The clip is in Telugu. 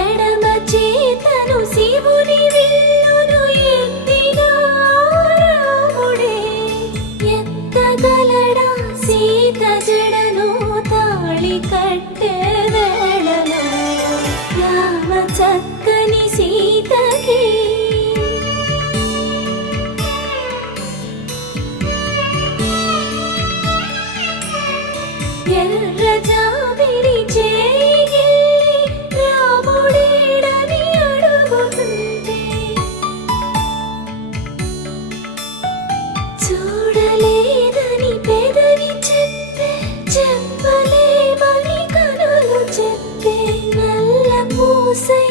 ఎడమ చేతను శివుని విల్లును ఎత్తిన రాముడే ఎత్తగలడా సీత జడను తాళి కట్టే వేళలో రామ చక్కని సీతకి ఎర్ర జాబిలి చేయి రాముడేడని అడుగుతుంటే చూడలేదని పెదవి చెప్పే చెప్పలేమని కనులు చెప్పే నల్ల పూసై